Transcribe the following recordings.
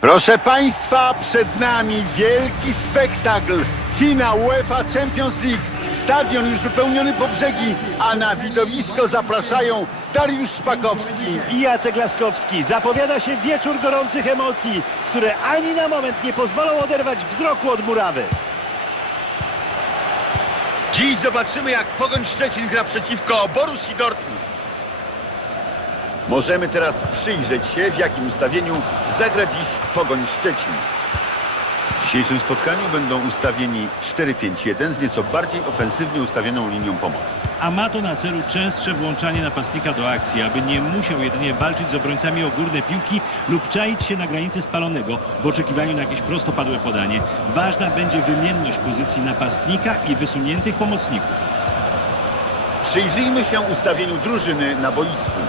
Proszę Państwa, przed nami wielki spektakl. Finał UEFA Champions League. Stadion już wypełniony po brzegi, a na widowisko zapraszają Dariusz Szpakowski. i Jacek Laskowski. Zapowiada się wieczór gorących emocji, które ani na moment nie pozwolą oderwać wzroku od murawy. Dziś zobaczymy, jak Pogoń Szczecin gra przeciwko Borussii Dortmund. Możemy teraz przyjrzeć się, w jakim ustawieniu zagra dziś Pogoń Szczecin. W dzisiejszym spotkaniu będą ustawieni 4-5-1 z nieco bardziej ofensywnie ustawioną linią pomocy. A ma to na celu częstsze włączanie napastnika do akcji, aby nie musiał jedynie walczyć z obrońcami o górne piłki lub czaić się na granicy spalonego w oczekiwaniu na jakieś prostopadłe podanie. Ważna będzie wymienność pozycji napastnika i wysuniętych pomocników. Przyjrzyjmy się ustawieniu drużyny na boisku.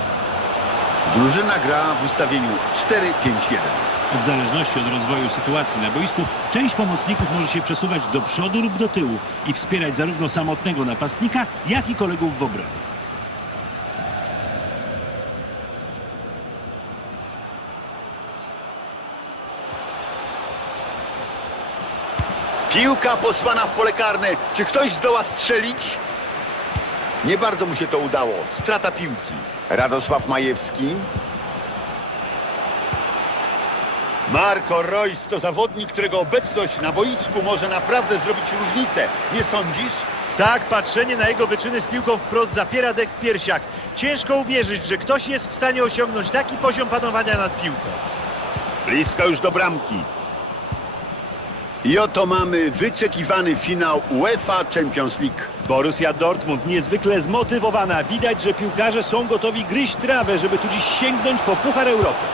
Drużyna gra w ustawieniu 4-5-1. W zależności od rozwoju sytuacji na boisku, część pomocników może się przesuwać do przodu lub do tyłu i wspierać zarówno samotnego napastnika, jak i kolegów w obronie. Piłka posłana w pole karne. Czy ktoś zdoła strzelić? Nie bardzo mu się to udało. Strata piłki. Radosław Majewski. Marco Reus to zawodnik, którego obecność na boisku może naprawdę zrobić różnicę. Nie sądzisz? Tak, patrzenie na jego wyczyny z piłką wprost zapiera dech w piersiach. Ciężko uwierzyć, że ktoś jest w stanie osiągnąć taki poziom panowania nad piłką. Blisko już do bramki. I oto mamy wyczekiwany finał UEFA Champions League. Borussia Dortmund niezwykle zmotywowana. Widać, że piłkarze są gotowi gryźć trawę, żeby tu dziś sięgnąć po Puchar Europy.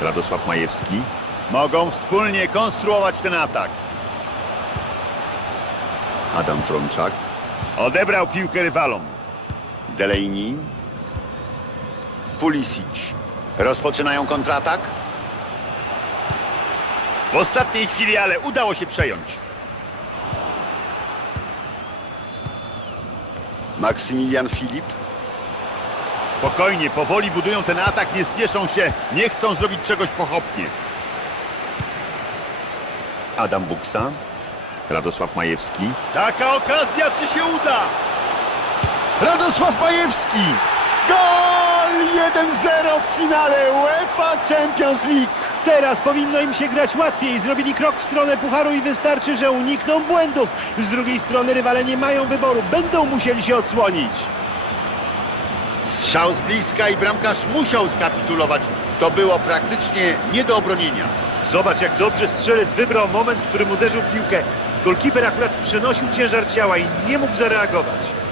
Radosław Majewski. Mogą wspólnie konstruować ten atak. Adam Frączak. Odebrał piłkę rywalom. Delaney. Pulisic. Rozpoczynają kontratak. W ostatniej chwili, ale udało się przejąć. Maksymilian Filip. Spokojnie, powoli budują ten atak, nie spieszą się, nie chcą zrobić czegoś pochopnie. Adam Buksa, Radosław Majewski. Taka okazja, czy się uda? Radosław Majewski! Gol 1-0 w finale UEFA Champions League! Teraz powinno im się grać łatwiej. Zrobili krok w stronę Pucharu i wystarczy, że unikną błędów. Z drugiej strony rywale nie mają wyboru. Będą musieli się odsłonić. Strzał z bliska i bramkarz musiał skapitulować. To było praktycznie nie do obronienia. Zobacz, jak dobrze strzelec wybrał moment, w którym uderzył piłkę. Golkiper akurat przenosił ciężar ciała i nie mógł zareagować.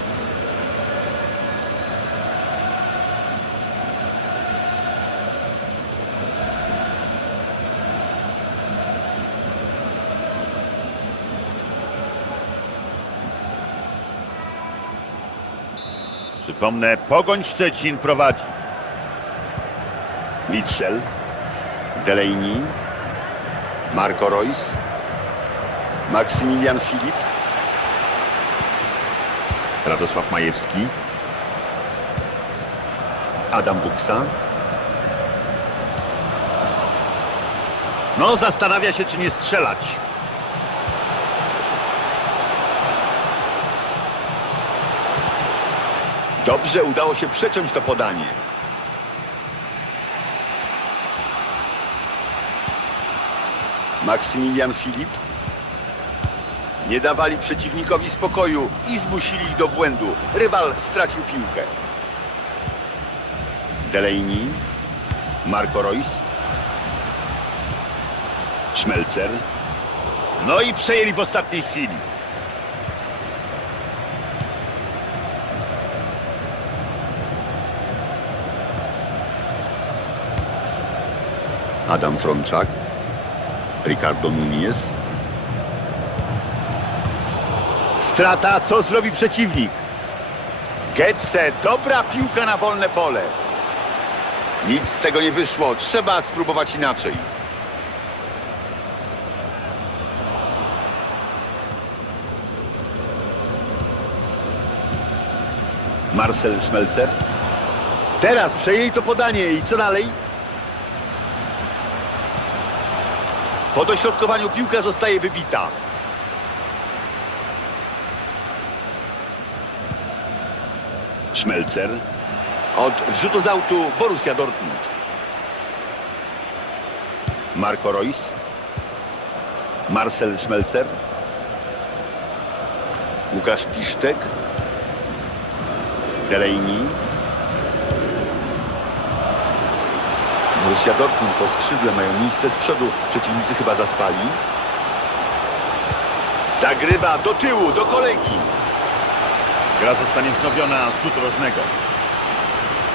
Przypomnę, Pogoń Szczecin prowadzi. Witsel, Delaney, Marco Reus, Maksymilian Filip, Radosław Majewski, Adam Buksa. No, zastanawia się, czy nie strzelać. Dobrze udało się przeciąć to podanie. Maksymilian Filip. Nie dawali przeciwnikowi spokoju i zmusili ich do błędu. Rywal stracił piłkę. Delaney. Marco Reus. Schmelzer. No i przejęli w ostatniej chwili. Adam Frączak, Ricardo Nunez. Strata, co zrobi przeciwnik? Getze, dobra piłka na wolne pole. Nic z tego nie wyszło, trzeba spróbować inaczej. Marcel Schmelzer. Teraz przejęli to podanie i co dalej? Po dośrodkowaniu piłka zostaje wybita. Schmelzer. Od wrzutu z autu Borussia Dortmund. Marco Reus. Marcel Schmelzer. Łukasz Piszczek. Delaney. Borussia Dortmund po skrzydle mają miejsce z przodu. Przeciwnicy chyba zaspali. Zagrywa do tyłu, do kolegi. Gra zostanie wznowiona z rzutu rożnego.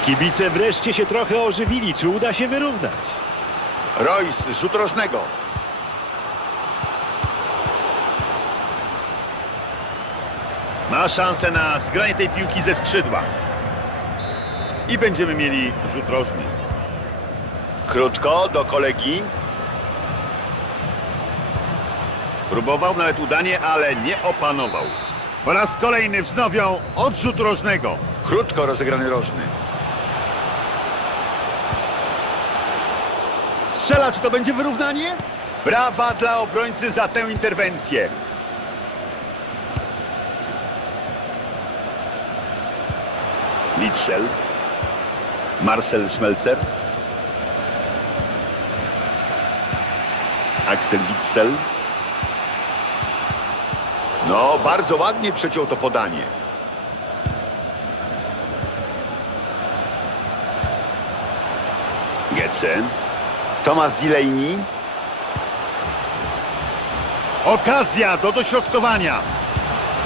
Kibice wreszcie się trochę ożywili. Czy uda się wyrównać? Royce, rzut rożnego. Ma szansę na zgranie tej piłki ze skrzydła. I będziemy mieli rzut rożny. Krótko do kolegi. Próbował nawet udanie, ale nie opanował. Po raz kolejny wznowią odrzut rożnego. Krótko rozegrany rożny. Strzela, czy to będzie wyrównanie? Brawa dla obrońcy za tę interwencję. Witzel. Marcel Schmelzer. Axel Witzel. No, bardzo ładnie przeciął to podanie. Getze. Thomas Delaney. Okazja do dośrodkowania.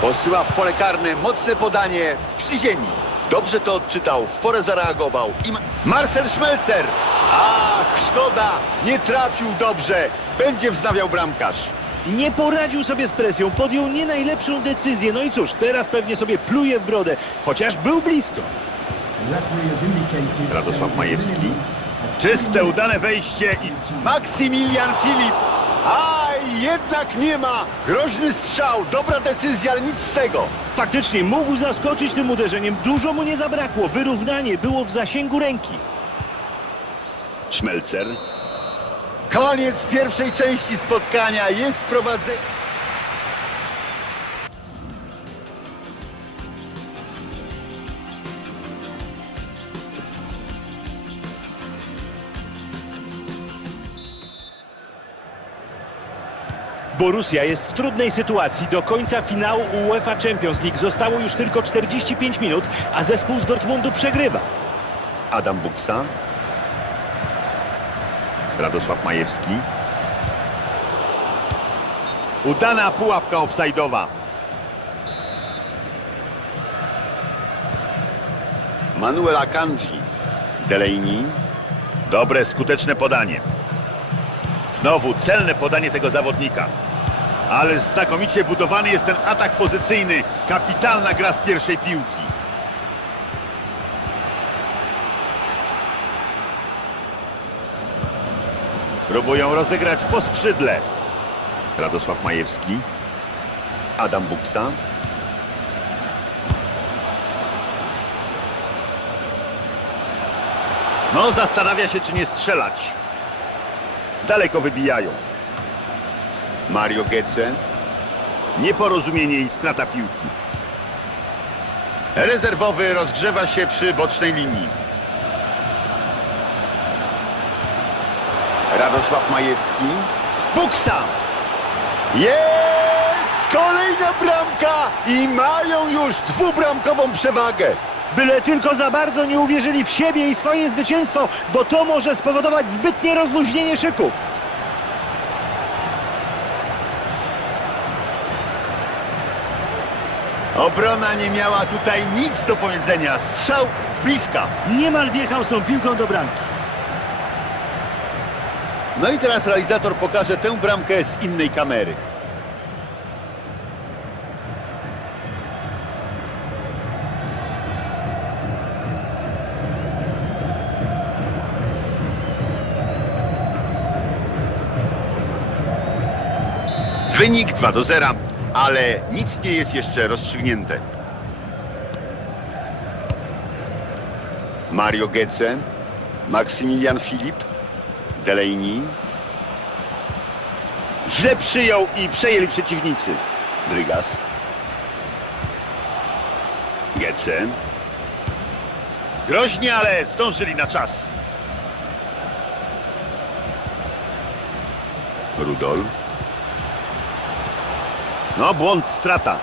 Posyła w pole karne mocne podanie przy ziemi. Dobrze to odczytał, w porę zareagował. I Ma- Marcel Schmelzer. Ach, szkoda, nie trafił dobrze. Będzie wznawiał bramkarz. Nie poradził sobie z presją, podjął nie najlepszą decyzję. No i cóż, teraz pewnie sobie pluje w brodę, chociaż był blisko. Radosław Majewski. Czyste, udane wejście i Maksymilian Filip. A jednak nie ma. Groźny strzał, dobra decyzja, ale nic z tego. Faktycznie mógł zaskoczyć tym uderzeniem, dużo mu nie zabrakło. Wyrównanie było w zasięgu ręki. Schmelzer. Koniec pierwszej części spotkania. Jest prowadzenie. Borussia jest w trudnej sytuacji. Do końca finału UEFA Champions League zostało już tylko 45 minut, a zespół z Dortmundu przegrywa. Adam Buksa. Radosław Majewski. Udana pułapka offside'owa. Manuel Akanji. Delaney. Dobre, skuteczne podanie. Znowu celne podanie tego zawodnika. Ale znakomicie budowany jest ten atak pozycyjny. Kapitalna gra z pierwszej piłki. Próbują rozegrać po skrzydle. Radosław Majewski. Adam Buksa. No, zastanawia się, czy nie strzelać. Daleko wybijają. Mario Getze. Nieporozumienie i strata piłki. Rezerwowy rozgrzewa się przy bocznej linii. Radosław Majewski. Buksa! Jest! Kolejna bramka! I mają już dwubramkową przewagę. Byle tylko za bardzo nie uwierzyli w siebie i swoje zwycięstwo, bo to może spowodować zbytnie rozluźnienie szyków. Obrona nie miała tutaj nic do powiedzenia. Strzał z bliska. Niemal wjechał z tą piłką do bramki. No i teraz realizator pokaże tę bramkę z innej kamery. Wynik 2 do 0, ale nic nie jest jeszcze rozstrzygnięte. Mario Götze, Maksymilian Filip, Delaney. Źle przyjął i przejęli przeciwnicy. Drygas. Götze. Groźnie, ale zdążyli na czas. Rudol. No, błąd, strata.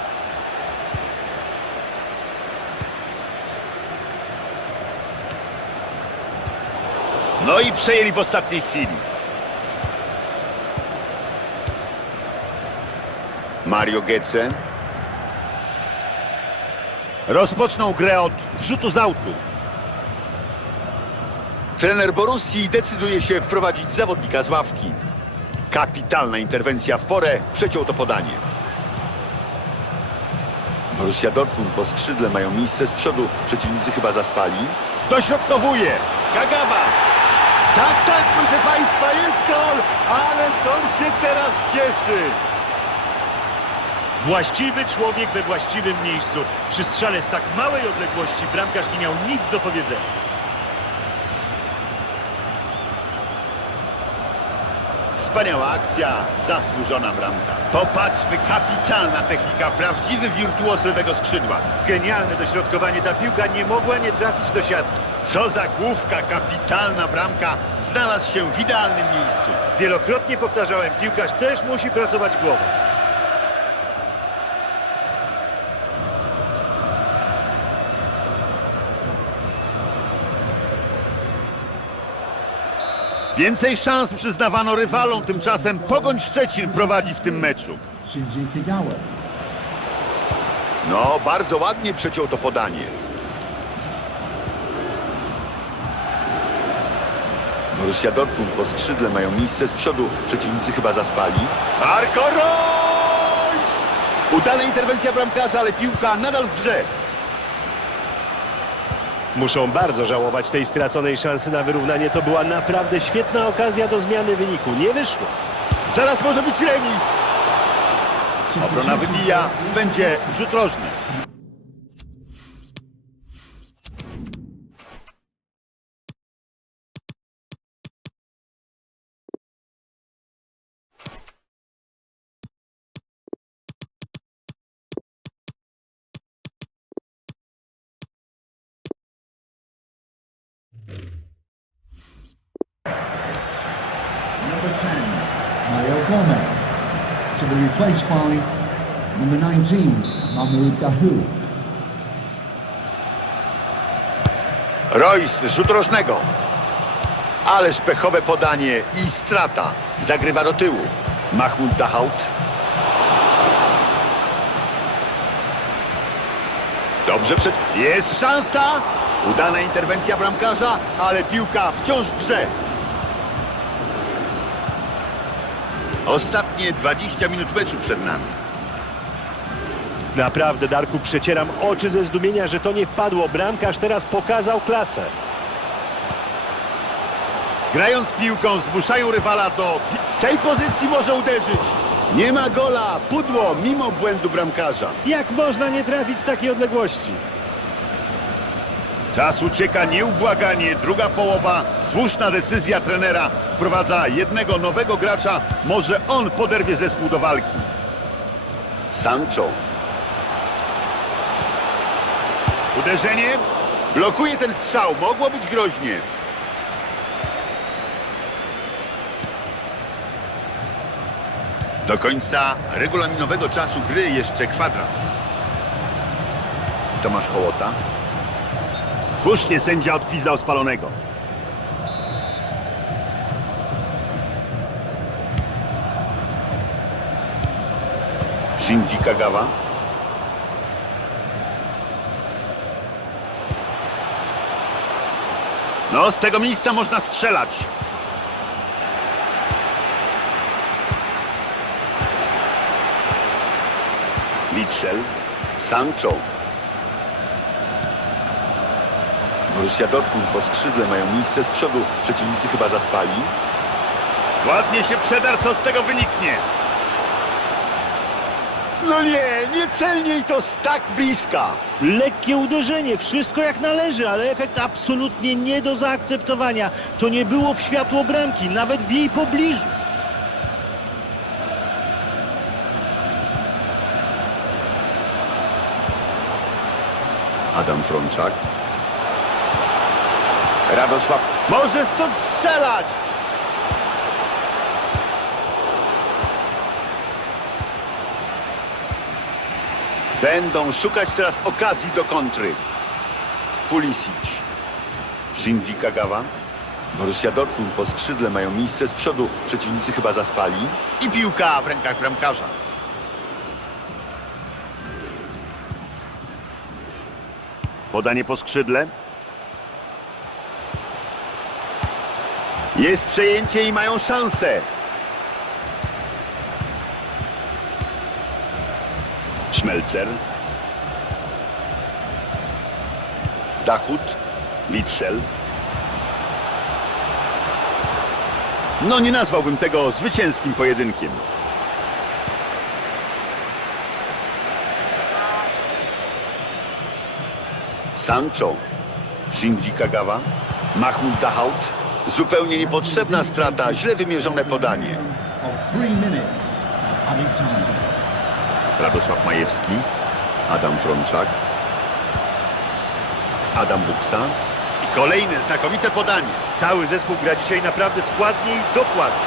No i przejęli w ostatniej chwili. Mario Götze. Rozpoczną grę od wrzutu z autu. Trener Borussii decyduje się wprowadzić zawodnika z ławki. Kapitalna interwencja w porę przeciął to podanie. Borussia Dortmund po skrzydle mają miejsce z przodu. Przeciwnicy chyba zaspali. Dośrodkowuje. Kagawa. Tak, tak, proszę Państwa, jest gol. Ależ on się teraz cieszy. Właściwy człowiek we właściwym miejscu. Przy strzale z tak małej odległości bramkarz nie miał nic do powiedzenia. Wspaniała akcja, zasłużona bramka. Popatrzmy, kapitalna technika, prawdziwy wirtuoz lewego skrzydła. Genialne dośrodkowanie. Ta piłka nie mogła nie trafić do siatki. Co za główka, kapitalna bramka, znalazł się w idealnym miejscu. Wielokrotnie powtarzałem, piłkarz też musi pracować głową. Więcej szans przyznawano rywalom, tymczasem Pogoń Szczecin prowadzi w tym meczu. Shinji Kagawa. No, bardzo ładnie przeciął to podanie. Borussia Dortmund po skrzydle mają miejsce z przodu. Przeciwnicy chyba zaspali. Marco Reus! Udana interwencja bramkarza, ale piłka nadal w grze. Muszą bardzo żałować tej straconej szansy na wyrównanie. To była naprawdę świetna okazja do zmiany wyniku. Nie wyszło. Zaraz może być remis. Obrona wybija. Będzie rzut rożny. 10, Mario Gomez. To be replaced by number 19, Mahmoud Dahoud. Royce, rzut rożnego. Ależ pechowe podanie i strata. Zagrywa do tyłu. Mahmoud Dahoud. Dobrze przed... Jest szansa! Udana interwencja bramkarza, ale piłka wciąż grze. Ostatnie 20 minut meczu przed nami. Naprawdę, Darku, przecieram oczy ze zdumienia, że to nie wpadło. Bramkarz teraz pokazał klasę. Grając piłką zmuszają rywala do... Z tej pozycji może uderzyć. Nie ma gola. Pudło mimo błędu bramkarza. Jak można nie trafić z takiej odległości? Czas ucieka nieubłaganie. Druga połowa. Słuszna decyzja trenera. Wprowadza jednego nowego gracza. Może on poderwie zespół do walki. Sancho. Uderzenie. Blokuje ten strzał. Mogło być groźnie. Do końca regulaminowego czasu gry jeszcze kwadrans. Tomasz Hołota. Słusznie sędzia odpisał spalonego. Shinji Kagawa. No, z tego miejsca można strzelać. Mitchell. Sancho. Borussia Dortmund po skrzydle mają miejsce z przodu. Przeciwnicy chyba zaspali. Ładnie się przedar, co z tego wyniknie. No nie, niecelnie i to z tak bliska. Lekkie uderzenie, wszystko jak należy, ale efekt absolutnie nie do zaakceptowania. To nie było w światło bramki, nawet w jej pobliżu. Adam Frączak. Radosław może stąd strzelać! Będą szukać teraz okazji do kontry. Pulisic. Shinji Kagawa. Borussia Dortmund po skrzydle mają miejsce z przodu. Przeciwnicy chyba zaspali. I piłka w rękach bramkarza. Podanie po skrzydle. Jest przejęcie i mają szansę. Schmelzer. Dachut. Witzel. No nie nazwałbym tego zwycięskim pojedynkiem. Sancho, Shinji Kagawa, Mahmoud Dahout. Zupełnie niepotrzebna strata, źle wymierzone podanie. Radosław Majewski, Adam Frączak, Adam Buksa i kolejne znakomite podanie. Cały zespół gra dzisiaj naprawdę składnie i dokładnie.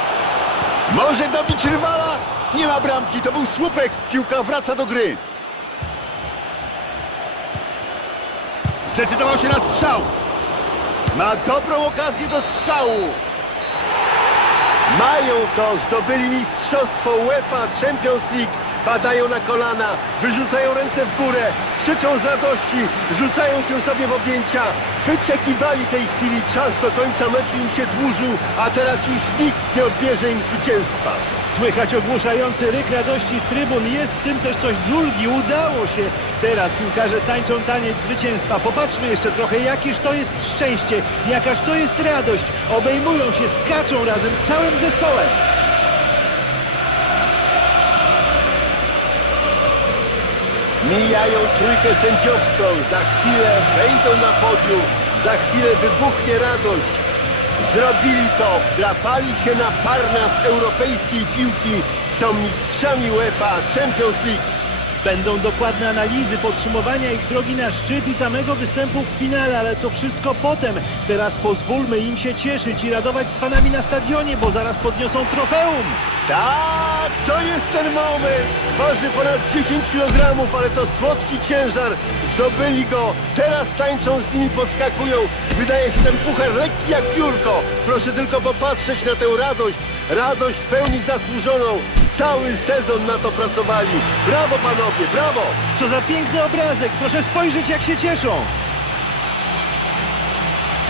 Może dobić rywala? Nie ma bramki, to był słupek. Piłka wraca do gry. Zdecydował się na strzał. Ma dobrą okazję do strzału. Mają to, zdobyli mistrzostwo UEFA Champions League. Padają na kolana, wyrzucają ręce w górę, krzyczą z radości, rzucają się sobie w objęcia. Wyczekiwali tej chwili, czas do końca meczu im się dłużył, a teraz już nikt nie odbierze im zwycięstwa. Słychać ogłuszający ryk radości z trybun. Jest w tym też coś z ulgi. Udało się. Teraz piłkarze tańczą taniec zwycięstwa. Popatrzmy jeszcze trochę, jakież to jest szczęście, jakaż to jest radość. Obejmują się, skaczą razem całym zespołem. Mijają trójkę sędziowską, za chwilę wejdą na podium, za chwilę wybuchnie radość. Zrobili to, wdrapali się na parnas europejskiej piłki, są mistrzami UEFA Champions League. Będą dokładne analizy, podsumowania ich drogi na szczyt i samego występu w finale, ale to wszystko potem. Teraz pozwólmy im się cieszyć i radować z fanami na stadionie, bo zaraz podniosą trofeum. Tak, to jest ten moment. Waży ponad 10 kg, ale to słodki ciężar. Zdobyli go. Teraz tańczą z nimi, podskakują. Wydaje się ten puchar lekki jak piórko. Proszę tylko popatrzeć na tę radość. Radość w pełni zasłużoną. Cały sezon na to pracowali. Brawo panowie, brawo! Co za piękny obrazek, proszę spojrzeć jak się cieszą.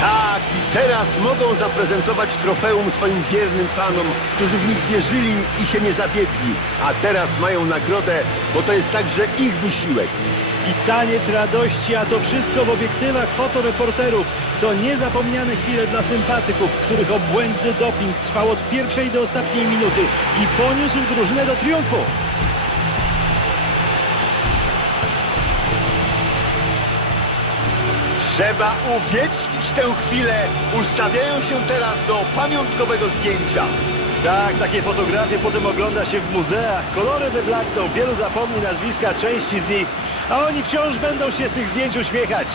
Tak, i teraz mogą zaprezentować trofeum swoim wiernym fanom, którzy w nich wierzyli i się nie zawiedli. A teraz mają nagrodę, bo to jest także ich wysiłek. I taniec radości, a to wszystko w obiektywach fotoreporterów. To niezapomniane chwile dla sympatyków, których obłędny doping trwał od pierwszej do ostatniej minuty i poniósł drużynę do triumfu. Trzeba uwiecznić tę chwilę. Ustawiają się teraz do pamiątkowego zdjęcia. Tak, takie fotografie potem ogląda się w muzeach. Kolory wyblakną, wielu zapomni nazwiska części z nich, A oni wciąż będą się z tych zdjęć uśmiechać.